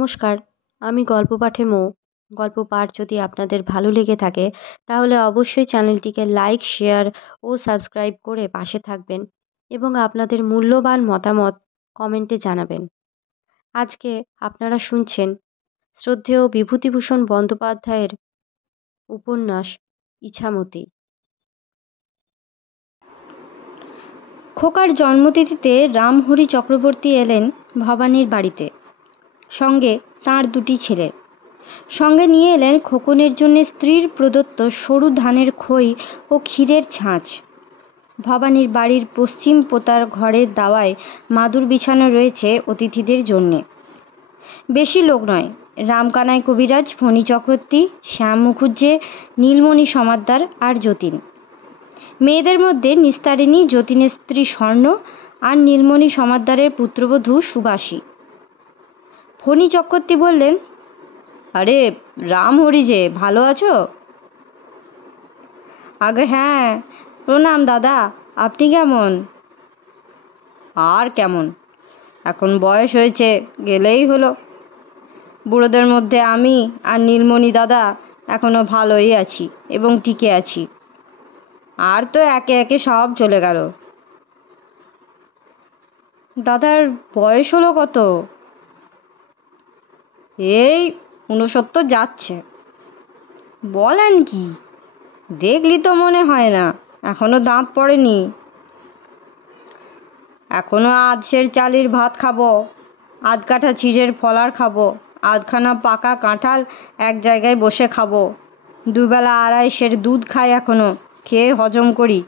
নমস্কার, আমি গল্প পাঠে মৌ। গল্প পাঠ যদি আপনাদের ভালো লেগে থাকে তাহলে অবশ্যই চ্যানেলটিকে লাইক, শেয়ার ও সাবস্ক্রাইব করে পাশে থাকবেন এবং আপনাদের মূল্যবান মতামত কমেন্টে জানাবেন। আজকে আপনারা শুনছেন শ্রদ্ধেয় বিভূতিভূষণ বন্দ্যোপাধ্যায়ের উপন্যাস ইছামতী। খোকার জন্মতিথিতে রামহরি চক্রবর্তী এলেন ভবানীর বাড়িতে, সঙ্গে তাঁর দুটি ছেলে। সঙ্গে নিয়ে এলেন খোকনের জন্য স্ত্রীর প্রদত্ত সরু ধানের খই ও ক্ষীরের ছাঁচ। ভবানীর বাড়ির পশ্চিম পোতার ঘরের দাওয়ায় মাদুর বিছানো রয়েছে অতিথিদের জন্যে। বেশি লোক নয়, রামকানাই কবিরাজ, ফণী চক্রবর্তী, শ্যাম মুখুজ্জে, নীলমণি সমাদ্দার আর যতীন। মেয়েদের মধ্যে নিস্তারিণী, যতীনের স্ত্রী স্বর্ণ আর নীলমণি সমাদ্দারের পুত্রবধূ সুবাসী। ফণী চক্রবর্তী বললেন, আরে রামহরি যে, ভালো আছো? আগে হ্যাঁ, প্রণাম দাদা, আপনি কেমন? আর কেমন, এখন বয়স হয়েছে, গেলেই হলো। বুড়োদের মধ্যে আমি আর নীলমণি দাদা এখনো ভালোই আছি এবং টিকে আছি। আর তো একে একে সব চলে গেল। দাদার বয়স হলো কত? এই 69 যাচ্ছে। বলেন কি, দেখলি তো মনে হয় না, এখনো দাঁত পড়েনি। এখনো আধসের চালির ভাত খাবো, আধ কাঠা চিড়ের ফলার খাবো, আধখানা পাকা কাঁঠাল এক জায়গায় বসে খাবো। দুবেলা 2.5 সের দুধ খাই, এখনো খেয়ে হজম করি।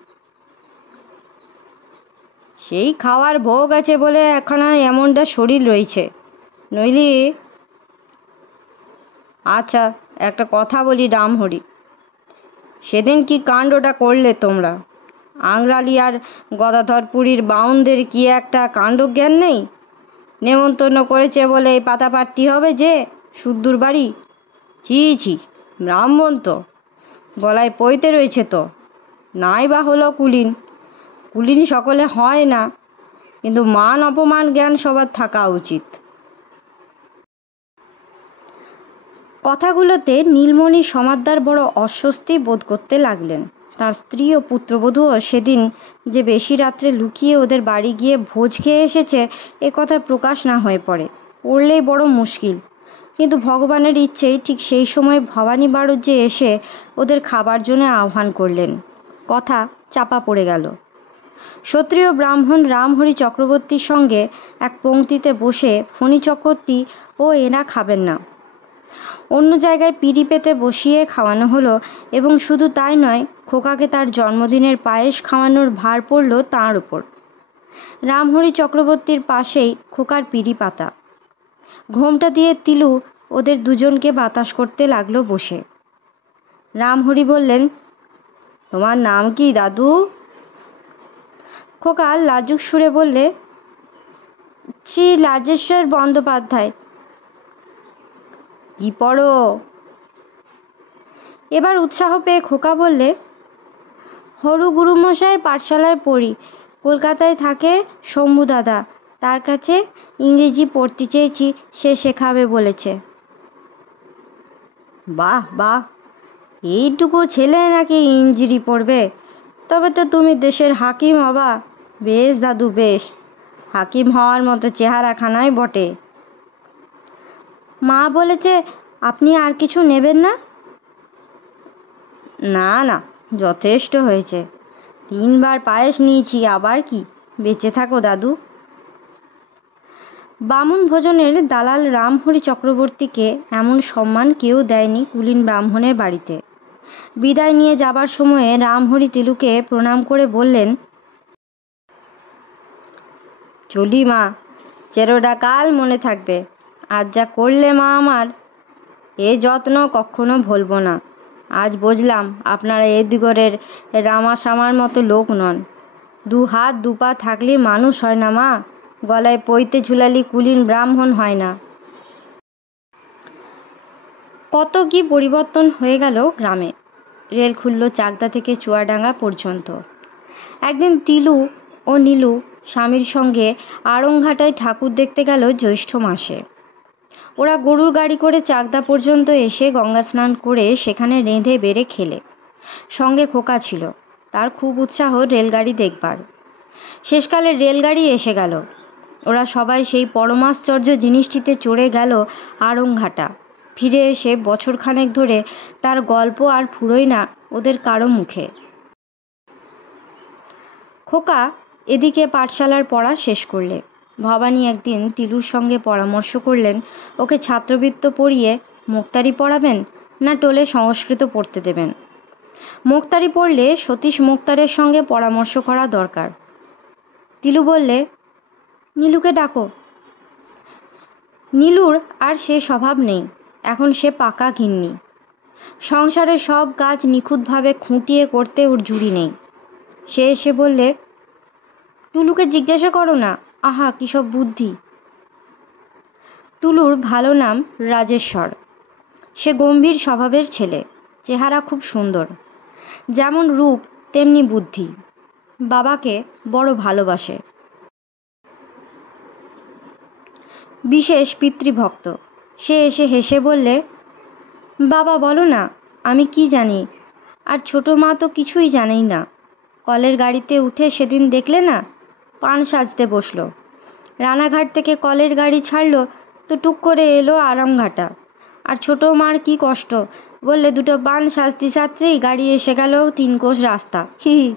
সেই খাওয়ার ভোগ আছে বলে এখন এমনটা শরীর রয়েছে, নইলে। আচ্ছা, একটা কথা বলি রামহরি, সেদিন কি কাণ্ডটা করলে তোমরা? আংরালি আর গদাধরপুরীর বাউনদের কি একটা কাণ্ডজ্ঞান নেই? নেমন্তন্ন করেছে বলে এই পাতাপাতি হবে যে শুদ্ধুর বাড়ি? ছি ছি, ব্রাহ্মণ তো গলায় পইতে রয়েছে তো। নাই বা হলো কুলীন, কুলীন সকলে হয় না, কিন্তু মান অপমান জ্ঞান সবার থাকা উচিত। কথাগুলোতে নীলমণি সমাদ্দার বড় অস্বস্তি বোধ করতে লাগলেন। তার স্ত্রী ও পুত্রবধূও সেদিন যে বেশি রাত্রে লুকিয়ে ওদের বাড়ি গিয়ে ভোজ খেয়ে এসেছে, এ কথা প্রকাশ না হয়ে পড়লেই বড় মুশকিল। কিন্তু ভগবানের ইচ্ছেই ঠিক সেই সময় ভবানী বাড়ুজ্যে এসে ওদের খাবার জন্য আহ্বান করলেন। কথা চাপা পড়ে গেল। ক্ষত্রিয় ব্রাহ্মণ রামহরি চক্রবর্তীর সঙ্গে এক পংক্তিতে বসে ফণী চক্রবর্তী ও এরা খাবেন না, অন্য জায়গায় পিঁড়ি পেতে বসিয়ে খাওয়ানো হলো। এবং শুধু তাই নয়, খোকাকে তার জন্মদিনের পায়েস খাওয়ানোর ভার পড়ল তাঁর উপর। রামহরি চক্রবর্তীর পাশেই খোকার পিঁড়ি পাতা। ঘোমটা দিয়ে তিলু ওদের দুজনকে বাতাস করতে লাগলো বসে। রামহরি বললেন, তোমার নাম কি দাদু? খোকা লাজুক সুরে বললে, শ্রী রাজেশ্বর বন্দ্যোপাধ্যায়। কি পড়ো? এবার উৎসাহ পেয়ে খোকা বললে, হরু গুরুমশাইয়ের পাঠশালায় পড়ি। কলকাতায় থাকে শম্ভু দাদা, তার কাছে ইংরেজি পড়তে চেয়েছি, সে শেখাবে বলেছে। বাহ বাহ, এইটুকু ছেলে নাকি ইংরেজি পড়বে? তবে তো তুমি দেশের হাকিম হবা। বেশ দাদু, বেশ। হাকিম হওয়ার মতো চেহারাখানাই বটে। মা বলেছে আপনি আর কিছু নেবেন না? না না, যথেষ্ট হয়েছে। 3 বার পায়েস নিয়েছি, আবার কি? বেঁচে থাকো দাদু। বামুন ভোজনের দালাল রামহরি চক্রবর্তীকে এমন সম্মান কেউ দেয়নি কুলীন ব্রাহ্মণের বাড়িতে। বিদায় নিয়ে যাবার সময়ে রামহরি তিলুকে প্রণাম করে বললেন, চলি মা, চেরোটা কাল মনে থাকবে। আজ যা করলে মা আমার, এ যত্ন কখনো ভুলব না। আজ বুঝলাম আপনারা এ দিগরের রামাশামার মতো লোক নন। 2 হাত 2 পা থাকলে মানুষ হয় না মা, গলায় পইতে ঝুলালি কুলীন ব্রাহ্মণ হয় না। কত কি পরিবর্তন হয়ে গেল গ্রামে। রেল খুলল চাকদা থেকে চুয়াডাঙ্গা পর্যন্ত। একদিন তিলু ও নীলু স্বামীর সঙ্গে আড়ংঘাটায় ঠাকুর দেখতে গেল জ্যৈষ্ঠ মাসে। ওরা গরুর গাড়ি করে চাকদা পর্যন্ত এসে গঙ্গা স্নান করে সেখানে রেঁধে বেড়ে খেলে। সঙ্গে খোকা ছিল, তার খুব উৎসাহ রেলগাড়ি দেখবার। শেষকালে রেলগাড়ি এসে গেল। ওরা সবাই সেই পরমাশ্চর্য জিনিসটিতে চড়ে গেল আড়ংঘাটা। ফিরে এসে বছরখানেক ধরে তার গল্প আর ফুরোয় না ওদের কারো মুখে। খোকা এদিকে পাঠশালার পড়া শেষ করলে। ভবানী একদিন তিলুর সঙ্গে পরামর্শ করলেন ওকে ছাত্রবৃত্ত পড়িয়ে মুক্তারি পড়াবেন না টোলে সংস্কৃত পড়তে দেবেন। মুক্তারি পড়লে সতীশ মুক্তারের সঙ্গে পরামর্শ করা দরকার। তিলু বললে, নীলুকে ডাকো। নীলুর আর সে স্বভাব নেই, এখন সে পাকা ঘিন্নি। সংসারের সব কাজ নিখুঁতভাবে খুঁটিয়ে করতে ওর জুড়ি নেই। সে এসে বললে, টুলুকে জিজ্ঞাসা করো না, আহা কী সব বুদ্ধি। টুলুর ভালো নাম রাজেশ্বর। সে গম্ভীর স্বভাবের ছেলে, চেহারা খুব সুন্দর, যেমন রূপ তেমনি বুদ্ধি। বাবাকে বড় ভালোবাসে, বিশেষ পিতৃভক্ত। সে এসে হেসে বললে, বাবা বলো না, আমি কি জানি, আর ছোট মা তো কিছুই জানেই না। কলের গাড়িতে উঠে সেদিন দেখলে না, পান সাজতে বসলো। রানাঘাট থেকে কলের গাড়ি ছাড়লো তো টুক করে এলো আরামঘাটা। আর ছোট মার কি কষ্ট, বললে দুটো পান সাজতে সাজতেই গাড়ি এসে গেল 3 কোষ রাস্তা। হি হি।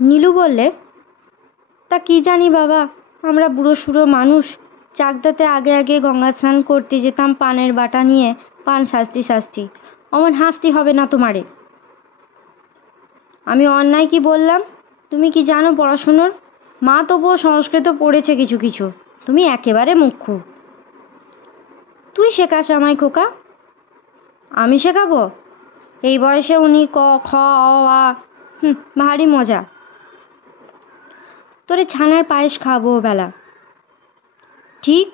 নীলু বললে, তা কি জানি বাবা, আমরা বুড়ো সুড়ো মানুষ, চাকদাতে আগে আগে গঙ্গা স্নান করতে যেতাম পানের বাটা নিয়ে, পান সাজতে সাজতে। অমন হাসতে হবে না তোমারে। আমি অন্যায় কি বললাম? তুমি কি জানো পড়াশুনোর? মা তবুও সংস্কৃত পড়েছে কিছু কিছু, তুমি একেবারে মুখ্যু। তুই শেখাস আমায় খোকা। আমি শেখাবো? এই বয়সে উনি ক খ অ আ, ভারী মজা। তোরে ছানার পায়েস খাওয়াবো বেলা। ঠিক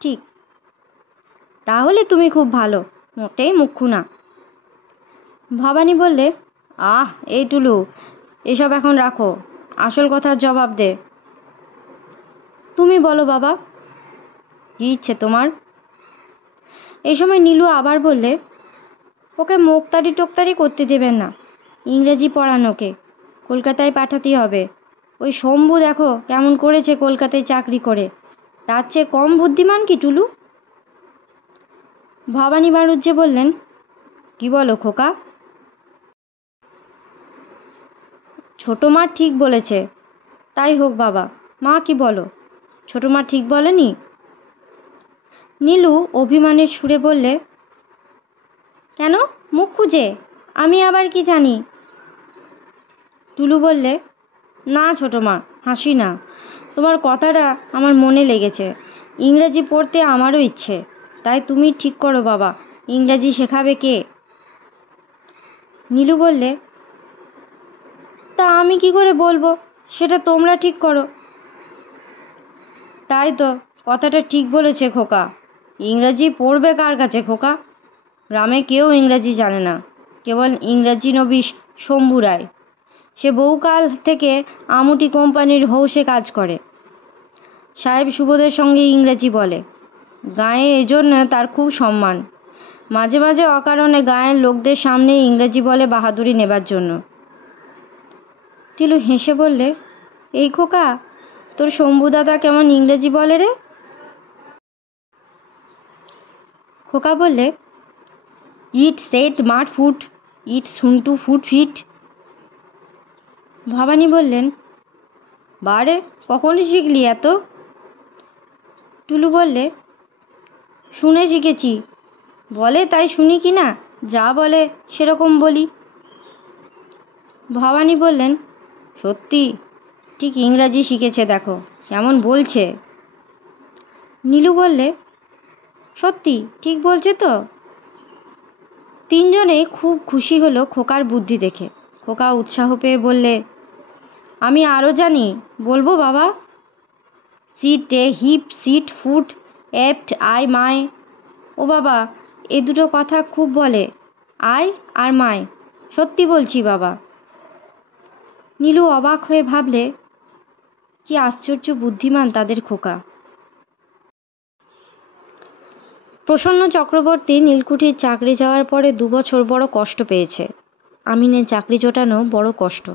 ঠিক, তাহলে তুমি খুব ভালো, মোটেই মুখ্যু না। ভবানী বললে, আহ এই টুলু, এসব এখন রাখো, আসল কথার জবাব দে। তুমি বলো বাবা, কী ইচ্ছে তোমার? এই সময় নীলু আবার বললে, ওকে মুক্তারি টোক্তারি করতে দেবেন না, ইংরেজি পড়ানোকে কলকাতায় পাঠাতেই হবে। ওই শম্ভু দেখো কেমন করেছে কলকাতায় চাকরি করে, তার চেয়ে কম বুদ্ধিমান কি টুলু? ভবানী বাড়ুজ্জে বললেন, কি বলো খোকা? ছোট মা ঠিক বলেছে, তাই হোক বাবা। মা কি বলো, ছোট মা ঠিক বলেনি? নীলু অভিমানের সুরে বললে, কেন মুখ খুঁজে, আমি আবার কি জানি? টুলু বললে, না ছোট মা, হাসি না, তোমার কথাটা আমার মনে লেগেছে। ইংরেজি পড়তে আমারও ইচ্ছে, তাই তুমি ঠিক করো বাবা, ইংরেজি শেখাবে কে? নীলু বললে, তা আমি কি করে বলবো, সেটা তোমরা ঠিক করো। তাই তো, কথাটা ঠিক বলেছে খোকা, ইংরাজি পড়বে কার কাছে খোকা? গ্রামে কেউ ইংরাজি জানে না, কেবল ইংরাজি নবী শম্ভু রায়। সে বহুকাল থেকে আমুটি কোম্পানির হৌসে কাজ করে, সাহেব সুবোধের সঙ্গে ইংরেজি বলে। গাঁয়ে এজন্য তার খুব সম্মান। মাঝে মাঝে অকারণে গাঁয়ের লোকদের সামনে ইংরেজি বলে বাহাদুরি নেবার জন্য। তিলু হেসে বললে, এই খোকা, তোর শম্ভু দাদা কেমন ইংরেজি বলে রে? খোকা বললে, ইট সেট মাঠ ফুট, ইট শুনটু ফুট ফিট। ভবানী বললেন, বারে কখন শিখলি এত? টুলু বললে, শুনে শিখেছি, বলে তাই শুনি কি না, যা বলে সেরকম বলি। ভবানী বললেন, সত্যি ঠিক ইংরাজি শিখেছে, দেখো কেমন বলছে। নীলু বললে, সত্যি ঠিক বলছে তো? তিনজনে খুব খুশি হলো খোকার বুদ্ধি দেখে। খোকা উৎসাহ পেয়ে বললে, আমি আরও জানি, বলবো বাবা? সিট এ হিপ সিট ফুট এফট আই মায়। ও বাবা, এ দুটো কথা খুব বলে, আয় আর মায়। সত্যি বলছি বাবা। নীলু অবাক হয়ে ভাবলে, কি আশ্চর্য বুদ্ধিমান তাদের খোকা। প্রসন্ন চক্রবর্তী নীলকুঠির চাকরি যাওয়ার পরে 2 বছর বড় কষ্ট পেয়েছে। আমিনের চাকরি জোটানো বড় কষ্ট।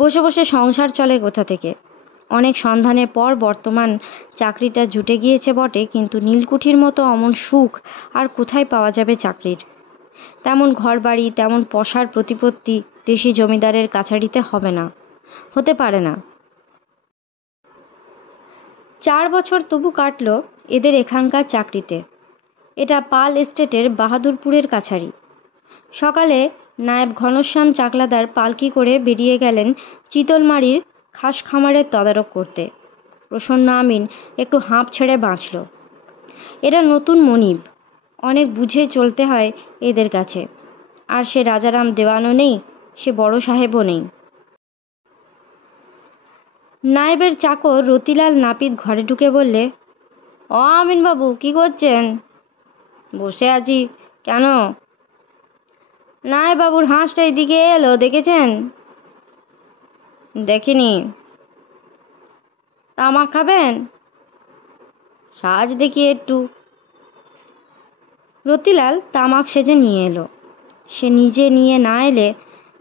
বসে বসে সংসার চলে কোথা থেকে। অনেক সন্ধানের পর বর্তমান চাকরিটা জুটে গিয়েছে বটে, কিন্তু নীলকুঠির মতো অমন সুখ আর কোথায় পাওয়া যাবে চাকরির। তেমন ঘরবাড়ি, তেমন পশার প্রতিপত্তি দেশি জমিদারের কাছারিতে হবে না, হতে পারে না। 4 বছর তবু কাটল এদের এখানকার চাকরিতে। এটা পাল এস্টেটের বাহাদুরপুরের কাছারি। সকালে নায়েব ঘনশ্যাম চাকলাদার পালকি করে বেরিয়ে গেলেন চিতলমারির খাস খামারের তদারক করতে। প্রসন্ন আমিন একটু হাঁপ ছেড়ে বাঁচল। এরা নতুন মনিব, অনেক বুঝে চলতে হয় এদের কাছে। আর সে রাজারাম দেওয়ানও নেই, সে বড় সাহেবও নেই। নায়েবের চাকর রতিলাল নাপিত ঘরে ঢুকে বললে, ও আমিনবাবু, কি করছেন? বসে আছি। কেন? নায়েববাবুর হাঁসটা এদিকে এলো, দেখেছেন? দেখিনি। তামাক খাবেন? সাজ দেখি একটু। রতিলাল তামাক সেজে নিয়ে এলো। সে নিজে নিয়ে না এলে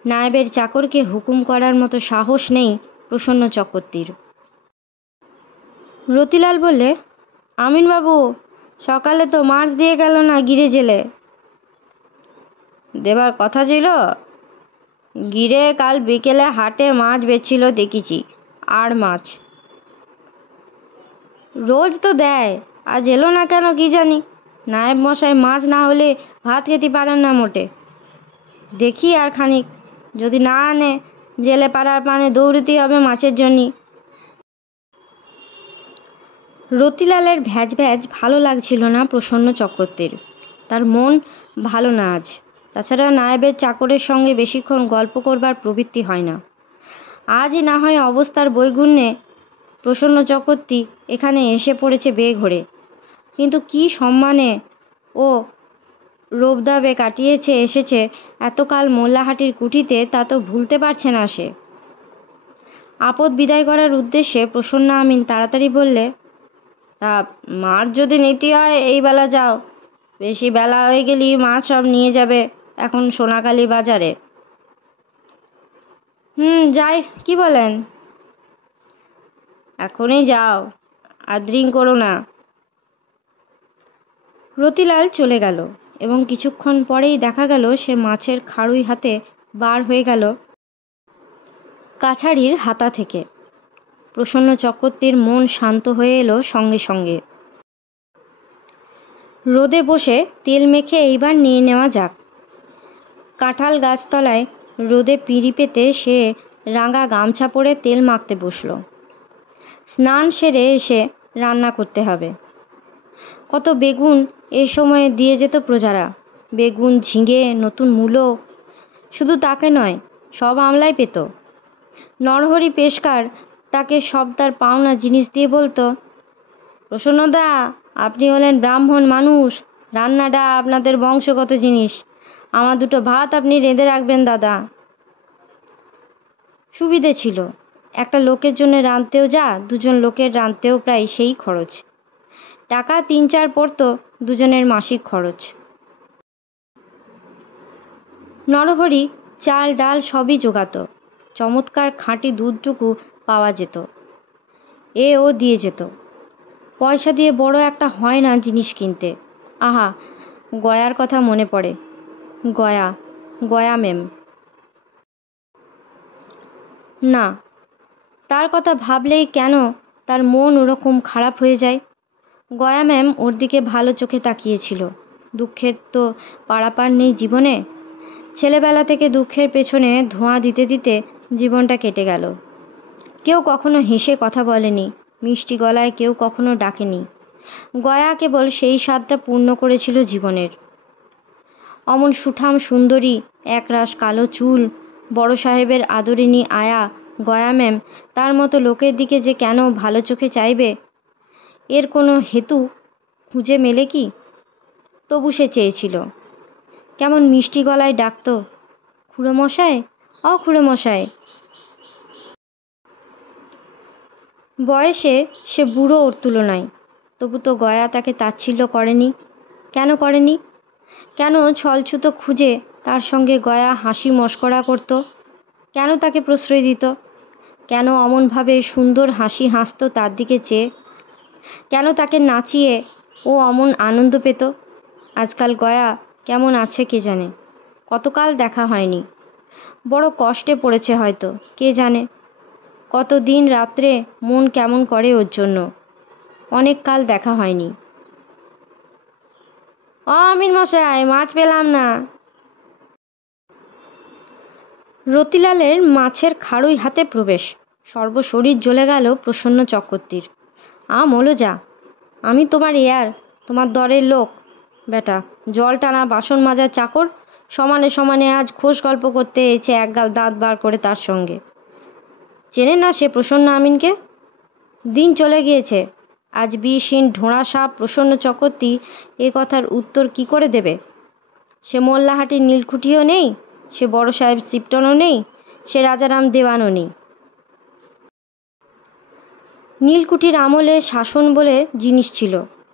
নায়েবের চাকরকে হুকুম করার মতো সাহস নেই প্রসন্ন চক্রবর্তীর। রতিলাল বললে, আমিনবাবু, সকালে তো মাছ দিয়ে গেল না গিরে জেলে? দেবার কথা ছিল। গিরে কাল বিকেলে হাটে মাছ বেচছিল, দেখেছি। আর মাছ রোজ তো দেয়, আজ এলো না কেন কি জানি। নায়েব মশাই মাছ না হলে ভাত খেতে পারেন না মোটে। দেখি আর খানিক, যদি না আনে জেলে পাড়ার পানে দৌড়িতেই হবে মাছের জন্যই। রতিলালের ভ্যাজ ভ্যাজ ভালো লাগছিল না প্রসন্ন চক্রবর্তীর। তার মন ভালো না আজ। তাছাড়া নায়েবের চাকরের সঙ্গে বেশিক্ষণ গল্প করবার প্রবৃত্তি হয় না। আজই না হয় অবস্থার বৈগুণ্যে প্রসন্ন চক্রবর্তী এখানে এসে পড়েছে বেঘোরে, কিন্তু কি সম্মানে ও রোবদাবে কাটিয়েছে এসেছে এতকাল মোল্লাহাটির কুঠিতে, তা তো ভুলতে পারছে না সে। আপদ বিদায় করার উদ্দেশ্যে প্রসন্ন আমিন তাড়াতাড়ি বললে, তা মাছ যদি নিতে হয় এই বেলা যাও, বেশি বেলা হয়ে গেলেই মাছ সব নিয়ে যাবে এখন সোনাকালী বাজারে। যাই, কি বলেন? এখনই যাও, আর ড্রিঙ্ক করো না। রতিলাল চলে গেল এবং কিছুক্ষণ পরেই দেখা গেল সে মাছের খাড়ুই হাতে বার হয়ে গেল কাছারির হাতা থেকে। প্রসন্ন চক্রবর্তীর মন শান্ত হয়ে এলো সঙ্গে সঙ্গে। রোদে বসে তেল মেখে এইবার নিয়ে নেওয়া যাক। কাঁঠাল গাছতলায় রোদে পিঁড়ি পেতে সে রাঙা গামছা পরে তেল মাখতে বসল। স্নান সেরে এসে রান্না করতে হবে। কত বেগুন এই সময়ে দিয়ে যেত প্রজারা। বেগুন, ঝিঙে, নতুন মূলো। শুধু তাকে নয়, সব আমলাই পেত। নরহরি পেশকার তাকে সব তার পাওনা জিনিস দিয়ে বলতো, প্রসন্নদা, আপনি হলেন ব্রাহ্মণ মানুষ, রান্নাটা আপনাদের বংশগত জিনিস। আমার 2টো ভাত আপনি রেঁধে রাখবেন দাদা। সুবিধে ছিল, একটা লোকের জন্য রাঁধতেও যা, 2জন লোকের রাঁধতেও প্রায় সেই খরচ। টাকা 3-4 পড়তো 2জনের মাসিক খরচ। নরহরি চাল ডাল সবই জোগাতো। চমৎকার খাঁটি দুধটুকু পাওয়া যেত, ও দিয়ে যেত। পয়সা দিয়ে বড় একটা হয় না জিনিস কিনতে। আহা, গয়ার কথা মনে পড়ে। গয়া, গয়া ম্যাম। না, তার কথা ভাবলেই কেন তার মন ওরকম খারাপ হয়ে যায়। গয়া ম্যাম ওর দিকে ভালো চোখে তাকিয়েছিল। দুঃখের তো পারাপার নেই জীবনে। ছেলেবেলা থেকে দুঃখের পেছনে ধোঁয়া দিতে দিতে জীবনটা কেটে গেল। কেউ কখনো হেসে কথা বলেনি, মিষ্টি গলায় কেউ কখনো ডাকেনি। গয়া কেবল সেই স্বাদটা পূর্ণ করেছিল জীবনের। অমন সুঠাম সুন্দরী, একরাশ কালো চুল, বড় সাহেবের আদরিনী আয়া গয়া ম্যাম তার মতো লোকের দিকে যে কেন ভালো চোখে চাইবে, এর কোনো হেতু খুঁজে মেলে কি? তবু সে চেয়েছিল। কেমন মিষ্টি গলায় ডাকত, খুড়োমশাই, খুড়োমশাই। বয়সে সে বুড়ো ওর তুলনায়, তবু তো গয়া তাকে তাচ্ছিল্য করেনি। কেন করেনি? কেন ছলছুতো খুঁজে তার সঙ্গে গয়া হাসি মশকরা করত? কেন তাকে প্রশ্রয় দিত? কেন অমনভাবে সুন্দর হাসি হাসত তার দিকে চেয়ে? কেন তাকে নাচিয়ে ও অমন আনন্দ পেত? আজকাল গয়া কেমন আছে কে জানে। কতকাল দেখা হয়নি। বড় কষ্টে পড়েছে হয়তো, কে জানে। কত দিন রাত্রে মন কেমন করে ওর জন্য। অনেক কাল দেখা হয়নি। আমিন মশাই, মাছ পেলাম না। রতিলালের মাছের খাড়ুই হাতে প্রবেশ। সর্বশরীর জ্বলে গেল প্রসন্ন চক্রবর্তীর। মোলো যা, আমি তোমার তোমার দরের লোক বেটা, জল টানা বাসন মাজার চাকর, সমানে সমানে আজ খোশ গল্প করতে এসে একগাল দাঁত বার করে তার সঙ্গে। চেনে না সে প্রসন্ন আমিনকে? দিন চলে গিয়েছে, আজ বিষহীন ঢোঁড়া সাপ প্রসন্ন চক্রবর্তী এ কথার উত্তর কি করে দেবে? সে মোল্লাহাটির নীলকুঠিও নেই, সে বড় সাহেব সিপটনও নেই, সে রাজারাম দেওয়ানও নেই। নীলকুঠির আমলে শাসন বলে জিনিস ছিল,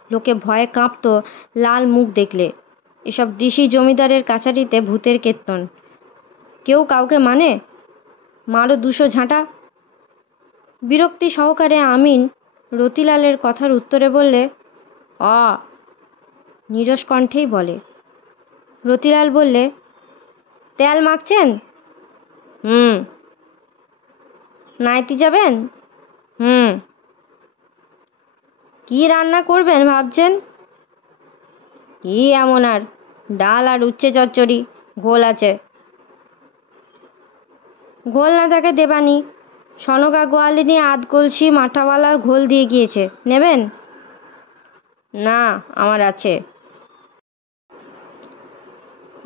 লোকে ভয়ে কাঁপত লাল মুখ দেখলে। এসব দিশি জমিদারের কাছারিতে ভূতের কীর্তন। কেউ কাউকে মানে? মারো 200 ঝাঁটা। বিরক্তি সহকারে আমিন রতিলালের কথার উত্তরে বললে, নীরস কণ্ঠেই বলে। রতিলাল বললে, তেল মাখছেন? নাইতে যাবেন? কি রান্না করবেন ভাবছেন? কি এমন আর, ডাল আর উচ্ছে চচ্চড়ি, ঘোল আছে। ঘোল না থাকে দেবানি, সনকা গোয়ালিনী আধ কলসি মাঠাওয়ালা ঘোল দিয়ে গিয়েছে, নেবেন? না, আমার আছে।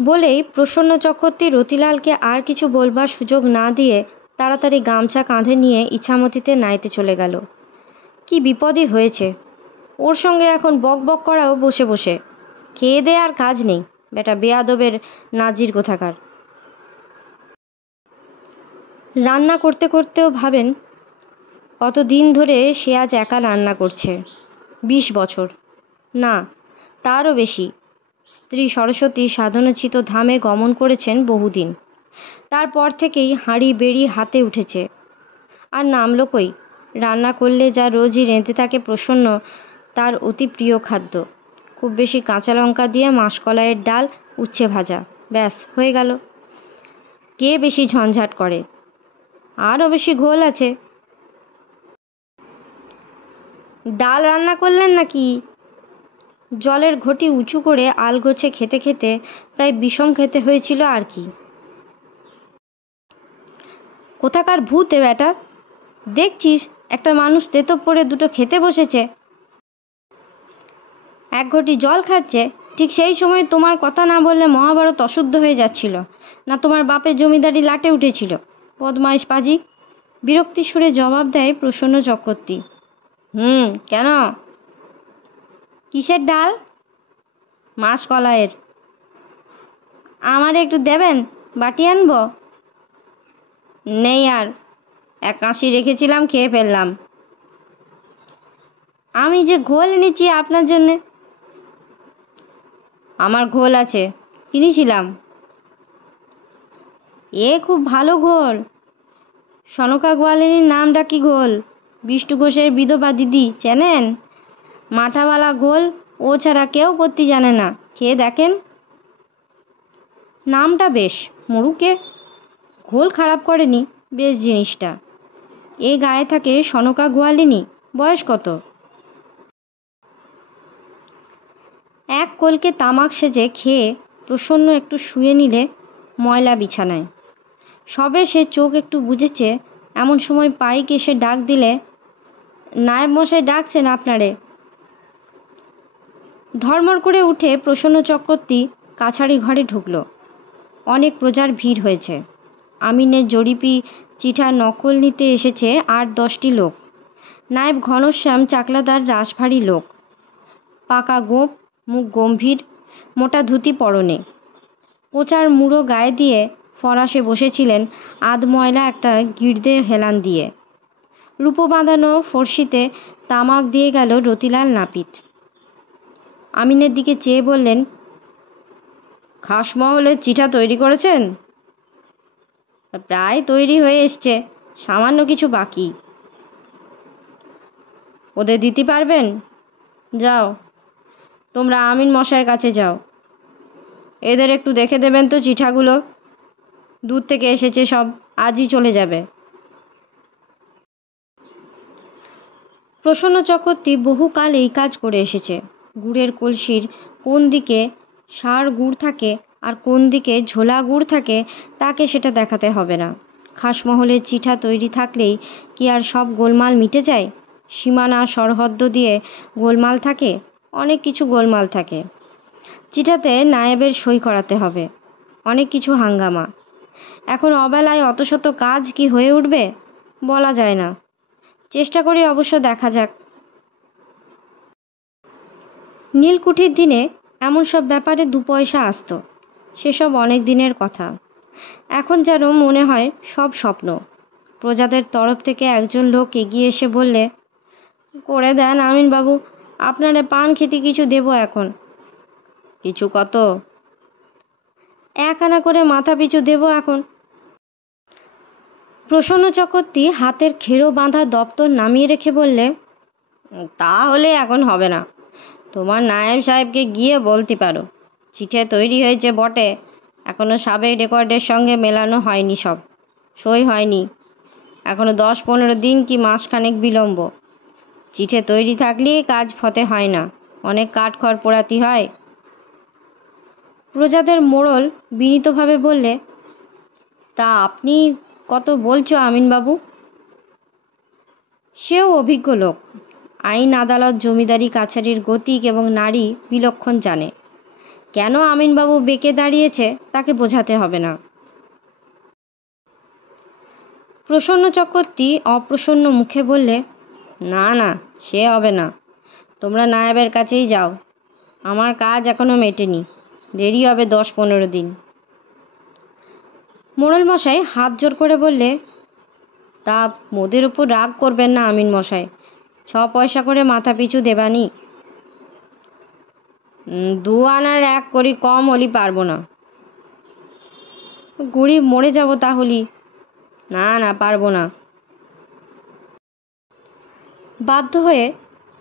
বলেই প্রসন্ন চক্রবর্তী রতিলালকে আর কিছু বলবার সুযোগ না দিয়ে তাড়াতাড়ি গামছা কাঁধে নিয়ে ইছামতিতে নাইতে চলে গেল। কি বিপদই হয়েছে ওর সঙ্গে এখন বক বক করাও বসে বসে। খেয়ে দে আর কাজ নেই, বেটা বেয়াদবের নাজির কোথাকার। রান্না করতে করতেও ভাবেন, কতদিন ধরে সে আজ একা রান্না করছে। 20 বছর, না তারও বেশি। স্ত্রী সরস্বতী সাধনোচিত ধামে গমন করেছেন বহুদিন। তারপর থেকেই হাঁড়ি বেড়ি হাতে উঠেছে। আর নামলো কই? রান্না করলে যা রোজই রেঁধে থাকে প্রসন্ন, তার অতি প্রিয় খাদ্য। খুব বেশি কাঁচা লঙ্কা দিয়ে মাসকলাইয়ের ডাল, উচ্ছে ভাজা, ব্যাস হয়ে গেল। কে বেশি ঝঞ্ঝাট করে? আরও বেশি ঘোল আছে। ডাল রান্না করলেন নাকি? জলের ঘটি উঁচু করে আলগোছে খেতে খেতে প্রায় বিষম খেতে হয়েছিল আর কি। কোথাকার ভূত এ বেটা? দেখছিস একটা মানুষ তেতপ পরে দুটো খেতে বসেছে, এক ঘটি জল খাচ্ছে, ঠিক সেই সময় তোমার কথা না বললে মহাভারত অশুদ্ধ হয়ে যাচ্ছিল না, তোমার বাপের জমিদারি লাটে উঠেছিল। বদমাইশ পাজি। বিরক্তির সুরে জবাব দেয় প্রসন্ন চক্রবর্তী। কেন? কিসের ডাল? মাসকলাইয়ের। আমার একটু দেবেন, বাটি আনবো? নেই আর, 1 কাঁসি রেখেছিলাম, খেয়ে ফেললাম। আমি যে ঘোল এনেছি আপনার জন্যে। আমার ঘোল আছে, কিনেছিলাম। খুব ভালো ঘোল, সনকা গোয়ালিনীর নাম ডাকি ঘোল। বিষ্টু ঘোষের বিধবা দিদি চেনেন? মাথাওয়ালা ঘোল, ও ছাড়া কেউ করতে জানে না, খেয়ে দেখেন। নামটা বেশ, মরুকে। ঘোল খারাপ করেনি, বেশ জিনিসটা। এ গায়ে থাকে সনকা গোয়ালিনী। বয়স কত? এক কলকে তামাক সেজে খেয়ে প্রসন্ন একটু শুয়ে নিলে ময়লা বিছানায়। সবে সে চোখ একটু বুঝেছে, এমন সময় পাইক এসে ডাক দিলে, নায়েব মশাই ডাকছেন আপনারে। ধর্মর করে উঠে প্রসন্ন চক্রবর্তী কাছারি ঘরে ঢুকল। অনেক প্রজার ভিড় হয়েছে। আমিনের জরিপি চিঠা নকল নিতে এসেছে 8-10টি লোক। নায়েব ঘনশ্যাম চাকলাদার রাশভারী লোক, পাকা গোঁপ, মুখ গম্ভীর, মোটা ধুতি পরনে, কোচার মুড়ো গায়ে দিয়ে ফরাসে বসেছিলেন আধময়লা একটা গির্দে হেলান দিয়ে। রূপো বাঁধানো ফর্সিতে তামাক দিয়ে গেল রতিলাল নাপিত। আমিনের দিকে চেয়ে বললেন, খাসমহলের চিঠা তৈরি করেছেন? প্রায় তৈরি হয়ে এসছে, সামান্য কিছু বাকি। ওদের দিতে পারবেন? যাও, তোমরা আমিন মশাইয়ের কাছে যাও, এদের একটু দেখে দেবেন তো চিঠাগুলো, দূর থেকে এসেছে সব, আজই চলে যাবে। প্রসন্ন চক্রবর্তী বহুকাল এই কাজ করে এসেছে। গুড়ের কলসির কোন দিকে সার গুড় থাকে আর কোন দিকে ঝোলা গুড় থাকে তাকে সেটা দেখাতে হবে না। খাসমহলের চিঠা তৈরি থাকলেই কি আর সব গোলমাল মিটে যায়? সীমানা সরহদ্দ দিয়ে গোলমাল থাকে, অনেক কিছু গোলমাল থাকে। চিঠাতে নায়েবের সই করাতে হবে, অনেক কিছু হাঙ্গামা। এখন অবেলায় অত শত কাজ কি হয়ে উঠবে বলা যায় না। চেষ্টা করি, অবশ্য দেখা যাক। নীলকুঠির দিনে এমন সব ব্যাপারে 2 পয়সা আসতো, সেসব অনেক দিনের কথা। এখন যেন মনে হয় সব স্বপ্ন। প্রজাদের তরফ থেকে একজন লোক এগিয়ে এসে বললে, করে দেন আমিনবাবু, আপনারে পান খেতে কিছু দেব এখন। কিছু কত? 1 আনা করে মাথা পিছু দেব এখন। প্রসন্ন চক্রবর্তী হাতের খেরো বাঁধা দপ্তর নামিয়ে রেখে বললে, তাহলে এখন হবে না। তোমার নায়েব সাহেবকে গিয়ে বলতে পারো, চিঠে তৈরি হয়েছে বটে, এখনও সাবেক রেকর্ডের সঙ্গে মেলানো হয়নি, সব সই হয়নি, এখনও 10-15 দিন কি মাসখানেক বিলম্ব। চিঠে তৈরি থাকলেই কাজ ফতে হয় না, অনেক কাঠখড় পোড়াতে হয়। প্রজাদের মোড়ল বিনীতভাবে বললে, তা আপনি কত বলছো আমিনবাবু? সেও অভিজ্ঞ লোক, আইন আদালত জমিদারি কাছারির গতিক এবং নারী বিলক্ষণ জানে। কেন আমিনবাবু বেঁকে দাঁড়িয়েছে তাকে বোঝাতে হবে না। প্রসন্ন চক্রবর্তী অপ্রসন্ন মুখে বললে, না না, সে হবে না, তোমরা নায়েবের কাছেই যাও, আমার কাজ এখনো মেটেনি, দেরি হবে 10-15 দিন। মোড়ল মশাই হাত জোর করে বললে, তা মোদের উপর রাগ করবেন না আমিন মশাই, 6 পয়সা করে মাথা পিছু দেবানি। 2 আনার 1 করি কম হলি পারবো না। গরিব মরে যাব তাহলে। না না, পারবো না। বাধ্য হয়ে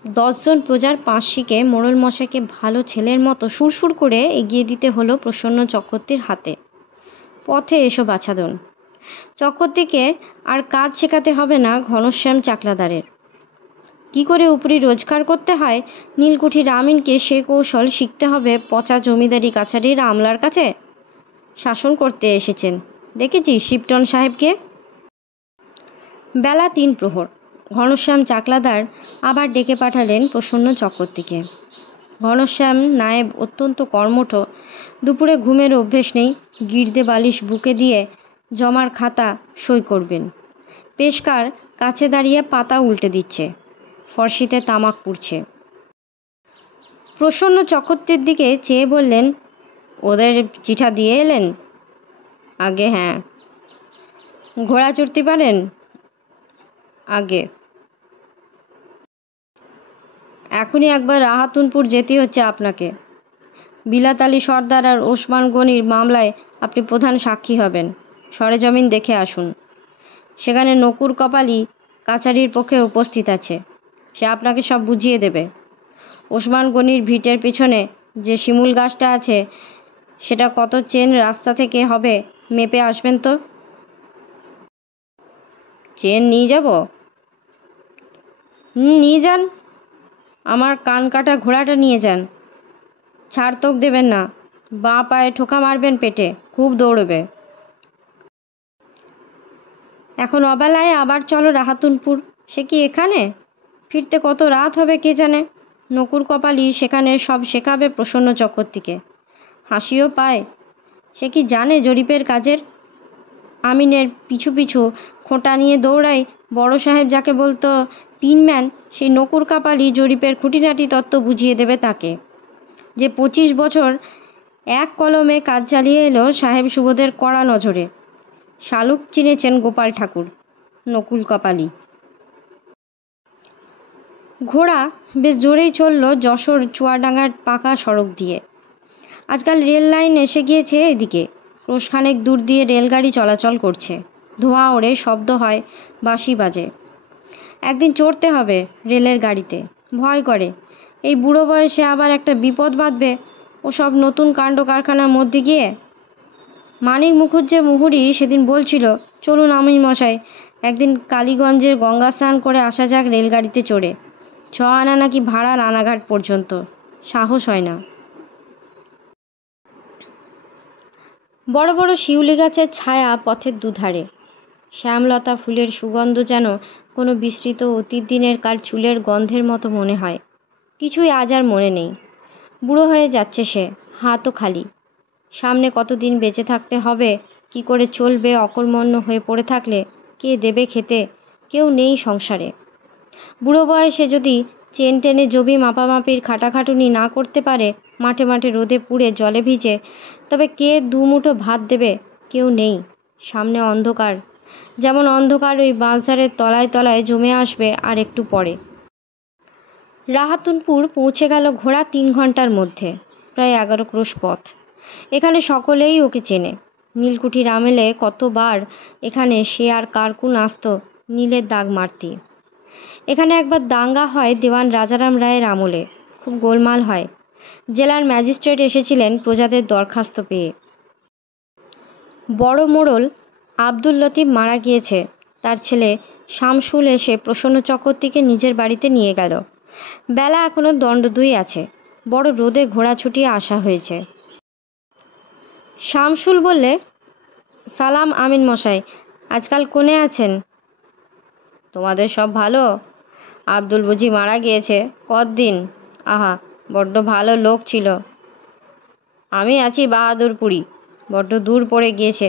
10 জন প্রজার পাঁচশিকে মোড়ল মশাইকে ভালো ছেলের মতো সুরসুর করে এগিয়ে দিতে হলো প্রসন্ন চক্রবর্তীর হাতে। পথে এসো বাছাধন। চক্রবর্তীকে আর কাজ শেখাতে হবে না ঘনশ্যাম চাকলাদারের। কি করে উপরি রোজগার করতে হয় নীলকুঠির আমিনকে সে কৌশল শিখতে হবে পচা জমিদারি কাছারির আমলার কাছে। শাসন করতে এসেছেন, দেখেছি শিবটন সাহেবকে। বেলা 3 প্রহর। ঘনশ্যাম চাকলাদার আবার ডেকে পাঠালেন প্রসন্ন চক্রবর্তীকে। ঘনশ্যাম নায়েব অত্যন্ত কর্মঠ, দুপুরে ঘুমের অভ্যেস নেই, গির্দে বালিশ বুকে দিয়ে জমার খাতা সই করবেন। পেশকার কাছে দাঁড়িয়ে পাতা উল্টে দিচ্ছে, ফর্সিতে তামাক পুড়ছে। প্রসন্ন চক্রবর্তীর দিকে চেয়ে বললেন, ওদের চিঠা দিয়ে এলেন? আগে হ্যাঁ। ঘোড়া চড়তে পারেন? আগে। এখনই একবার রাহাতুনপুর যেতে হচ্ছে আপনাকে। বিলাত আলী সর্দার আর ওসমান গনির মামলায় আপনি প্রধান সাক্ষী হবেন, সরেজমিন দেখে আসুন। সেখানে নকুর কপালি কাছারির পক্ষে উপস্থিত আছে, সে আপনাকে সব বুঝিয়ে দেবে। ওসমান গনির ভিটের পিছনে যে শিমুল গাছটা আছে সেটা কত চেন রাস্তা থেকে হবে মেপে আসবেন তো। চেন নিয়ে যাব? নিয়ে যান, আমার কান কাটা ঘোড়াটা নিয়ে যান, ছাড় তোক দেবেন না, বাঁ পায়ে ঠোকা মারবেন পেটে, খুব দৌড়বে। এখন অবেলায় আবার চলো রাহাতুনপুর, সে কি এখানে? ফিরতে কত রাত হবে কে জানে। নকুর কপালি সেখানে সব শেখাবে প্রসন্ন চক্রবর্তীকে। হাসিও পায়, সে কি জানে জরিপের কাজের। আমিনের পিছু পিছু খোঁটা নিয়ে দৌড়ায় বড় সাহেব যাকে বলতো পিনম্যান, সেই নকুর কপালি জরিপের খুঁটিনাটি তত্ত্ব বুঝিয়ে দেবে তাকে, যে 25 বছর এক কলমে কাজ চালিয়ে এলো সাহেব সুবোধের কড়া নজরে। শালুক চিনেছেন গোপাল ঠাকুর, নকুল কপালি। ঘোড়া বেশ জোরেই চলল যশোর চুয়াডাঙ্গার পাকা সড়ক দিয়ে। আজকাল রেল লাইন এসে গিয়েছে এদিকে। ক্রোশখানেক দূর দিয়ে রেলগাড়ি চলাচল করছে। ধোঁয়া ওড়ে, শব্দ হয়, বাঁশি বাজে। একদিন চড়তে হবে রেলের গাড়িতে। ভয় করে এই বুড়ো বয়সে আবার একটা বিপদ বাঁধবে ওসব নতুন কাণ্ড কারখানার মধ্যে গিয়ে। মানিক মুখুজ্জে মুহুরী সেদিন বলছিল, চলুন আমিন মশাই, একদিন কালীগঞ্জের গঙ্গা স্নান করে আসা যাক রেলগাড়িতে চড়ে। 6 আনা নাকি ভাড়া রানাঘাট পর্যন্ত। সাহস হয় না। বড় বড় শিউলি গাছের ছায়া পথের দুধারে। শ্যামলতা ফুলের সুগন্ধ যেন কোনো বিস্তৃত অতীত দিনের কার চুলের গন্ধের মতো মনে হয়। কিছুই আজ আর মনে নেই। বুড়ো হয়ে যাচ্ছে সে, হাতও খালি। সামনে কতদিন বেঁচে থাকতে হবে, কি করে চলবে অকর্মণ্য হয়ে পড়ে থাকলে? কে দেবে খেতে? কেউ নেই সংসারে। বুড়ো বয়সে যদি চেন টেনে জমি মাপামাপির খাটাখাটুনি না করতে পারে, মাঠে মাঠে রোদে পুড়ে জলে ভিজে, তবে কে দুমুঠো ভাত দেবে? কেউ নেই। সামনে অন্ধকার, যেমন অন্ধকার ওই বাঁশঝাড়ের তলায় তলায় জমে আসবে আর একটু পরে। রাহাতুনপুর পৌঁছে গেল ঘোড়া 3 ঘন্টার মধ্যে। প্রায় 11 ক্রোশ পথ। এখানে সকলেই ওকে চেনে। নীলকুঠির আমেলে কতবার এখানে সে আর কারকুন আসত নীলের দাগ মারতে। এখানে একবার দাঙ্গা হয় দেওয়ান রাজারাম রায়ের আমলে। খুব গোলমাল হয়। জেলার ম্যাজিস্ট্রেট এসেছিলেন প্রজাদের দরখাস্ত পেয়ে। বড় মোড়ল আব্দুল লতিফ মারা গিয়েছে। তার ছেলে শামসুল এসে প্রসন্ন চক্রবর্তীকে নিজের বাড়িতে নিয়ে গেল। বেলা এখনো দণ্ডদুই আছে। বড় রোদে ঘোড়া ছুটিয়ে আসা হয়েছে। শামসুল বললে, সালাম আমিন মশাই, আজকাল কোনে আছেন? তোমাদের সব ভালো? আব্দুল বুঝি মারা গিয়েছে? কতদিন? আহা, বড্ড ভালো লোক ছিল। আমি আছি বাহাদুরপুরি। বড্ড দূর পড়ে গিয়েছে।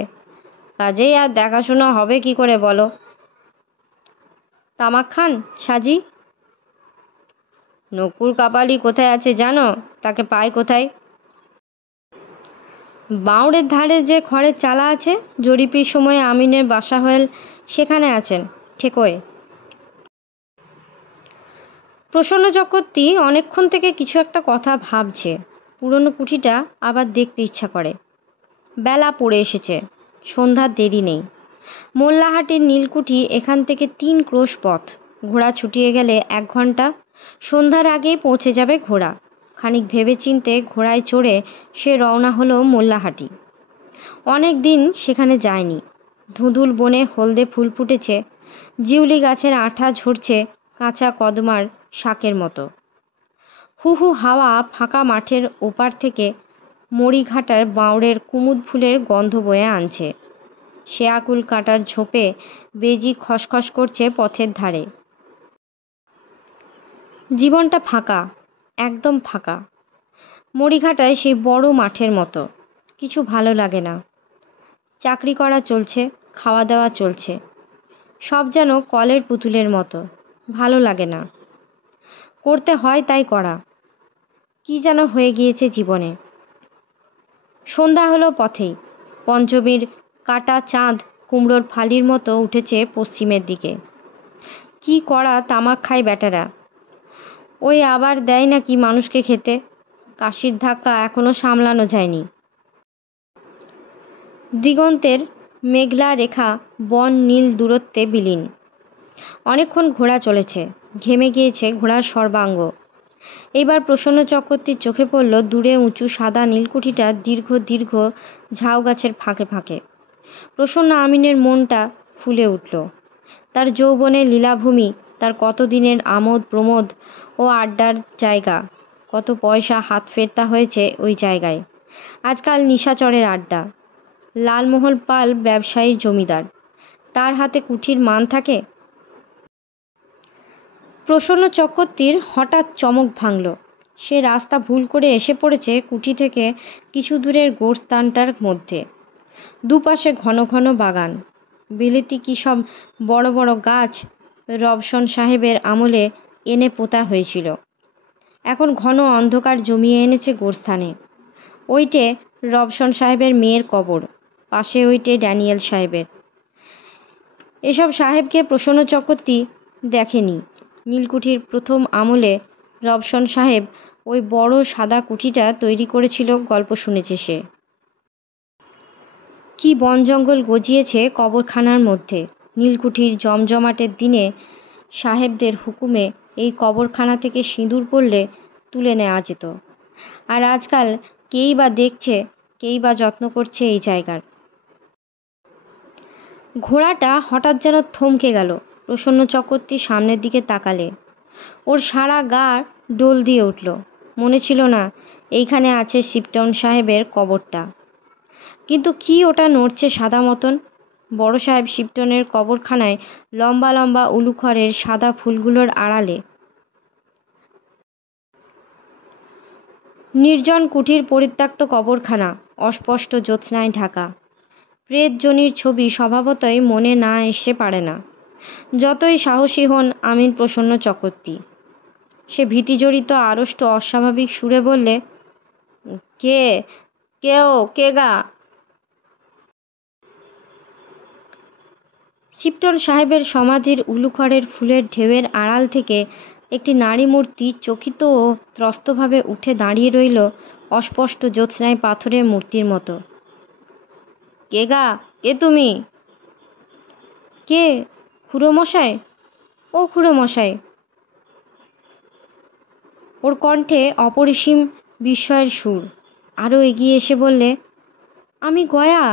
কাজেই আর দেখাশোনা হবে কি করে বলো? তামাক খান সাজি? নকুর কাপালি কোথায় আছে জানো? তাকে পাই কোথায়? বাঁওড়ের ধারে যে খড়ের চালা আছে, জরিপির সময় আমিনের বাসা হয়েল, সেখানে আছেন ঠেকোয়। প্রসন্ন চক্রবর্তী অনেকক্ষণ থেকে কিছু একটা কথা ভাবছে। পুরনো কুঠিটা আবার দেখতে ইচ্ছা করে। বেলা পড়ে এসেছে। সন্ধ্যার দেরি নেই। মোল্লাহাটের নীলকুঠি এখান থেকে 3 ক্রোশ পথ। ঘোড়া ছুটিয়ে গেলে 1 ঘন্টা। সন্ধ্যার আগেই পৌঁছে যাবে ঘোড়া। খানিক ভেবেচিন্তে ঘোড়ায় চড়ে সে রওনা হলো মোল্লাহাটি। অনেক দিন সেখানে যায়নি। ধুঁধুল বনে হলদে ফুল ফুটেছে। জিউলি গাছের আঠা ঝরছে কাঁচা কদমার শাকের মতো। হু হু হাওয়া ফাঁকা মাঠের ওপার থেকে মরিঘাটার বাঁওড়ের কুমুদ ফুলের গন্ধ বয়ে আনছে। শেয়াকুল কাঁটার ঝোপে বেজি খসখস করছে পথের ধারে। জীবনটা ফাঁকা, একদম ফাঁকা। মরিঘাটায় সেই বড় মাঠের মতো। কিছু ভালো লাগে না। চাকরি করা চলছে, খাওয়া দাওয়া চলছে। সব যেন কলের পুতুলের মতো। ভালো লাগে না। করতে হয় তাই করা। কি যেন হয়ে গিয়েছে জীবনে। সন্ধ্যা হলো পথেই। পঞ্চমীর কাটা চাঁদ কুমড়োর ফালির মতো উঠেছে পশ্চিমের দিকে। কি করা তামাক খায় বেটারা। ওই আবার দেয় নাকি মানুষকে খেতে। কাশির ধাক্কা এখনো সামলানো যায়নি। দিগন্তের মেঘলা রেখা বন নীল দূরত্বে বিলীন। অনেকক্ষণ ঘোড়া চলেছে। ঘেমে গিয়েছে ঘোড়ার সর্বাঙ্গ। এইবার প্রসন্ন চক্রবর্তীর চোখে পড়ল দূরে উঁচু সাদা নীলকুঠিটা দীর্ঘ দীর্ঘ ঝাউ গাছের ফাঁকে ফাঁকে। প্রসন্ন আমিনের মনটা ফুলে উঠল। তার যৌবনের লীলাভূমি, তার কতদিনের আমোদ প্রমোদ ও আড্ডার জায়গা। কত পয়সা হাত ফেরতা হয়েছে ওই জায়গায়। আজকাল নিশাচরের আড্ডা। লালমোহন পাল ব্যবসায়ীর জমিদার। তার হাতে কুঠির মান থাকে? প্রসন্ন চক্রবর্তীর হঠাৎ চমক ভাঙল। সে রাস্তা ভুল করে এসে পড়েছে কুঠি থেকে কিছু দূরের গোরস্থানটার মধ্যে। দুপাশে ঘন ঘন বাগান। বিলেতি কি সব বড় বড় গাছ রবসন সাহেবের আমলে এনে পোতা হয়েছিল। এখন ঘন অন্ধকার জমিয়ে এনেছে গোরস্থানে। ওইটে রবসন সাহেবের মেয়ের কবর। পাশে ওইটে ড্যানিয়েল সাহেবের। এসব সাহেবকে প্রসন্ন চক্রবর্তী দেখেনি। নীলকুঠির প্রথম আমলে রবসন সাহেব ওই বড় সাদা কুঠিটা তৈরি করেছিল গল্প শুনেছে সে। কি বন জঙ্গল গজিয়েছে কবরখানার মধ্যে। নীলকুঠির জমজমাটের দিনে সাহেবদের হুকুমে এই কবরখানা থেকে সিঁদুর পড়লে তুলে নেওয়া যেত। আর আজকাল কেই বা দেখছে, কেই বা যত্ন করছে এই জায়গার। ঘোড়াটা হঠাৎ যেন থমকে গেল প্রসন্ন চক্রবর্তী সামনের দিকে তাকালে। ওর সারা গা ডোল দিয়ে উঠল। মনে ছিল না এইখানে আছে শিপটাউন সাহেবের কবরটা। কিন্তু কি ওটা নড়ছে সাদা মতন? বড় সাহেব শিপটনের কবরখানায় লম্বা লম্বা উলুখড়ের সাদা ফুলগুলোর আড়ালে। নির্জন কুঠির পরিত্যক্ত কবরখানা, অস্পষ্ট জ্যোৎস্নায় ঢাকা। প্রেতজনির ছবি স্বভাবতই মনে না এসে পারে না, যতই সাহসী হন আমিন প্রসন্ন চক্রবর্তী। সে ভীতিজড়িত আড়ষ্ট অস্বাভাবিক সুরে বললে, কে কেও কে গা? শিপটন সাহেবের সমাধির উলুখড়ের ফুলের ঢেউয়ের আড়াল থেকে একটি নারী মূর্তি চকিত ও ত্রস্তভাবে উঠে দাঁড়িয়ে রইল অস্পষ্ট জ্যোৎস্নায় পাথরের মূর্তির মতো। কে গা? কে তুমি? কে? খুড়োমশাই? ও খুড়োমশাই। ওর কণ্ঠে অপরিসীম বিস্ময়ের সুর। আরও এগিয়ে এসে বললে, আমি গয়া।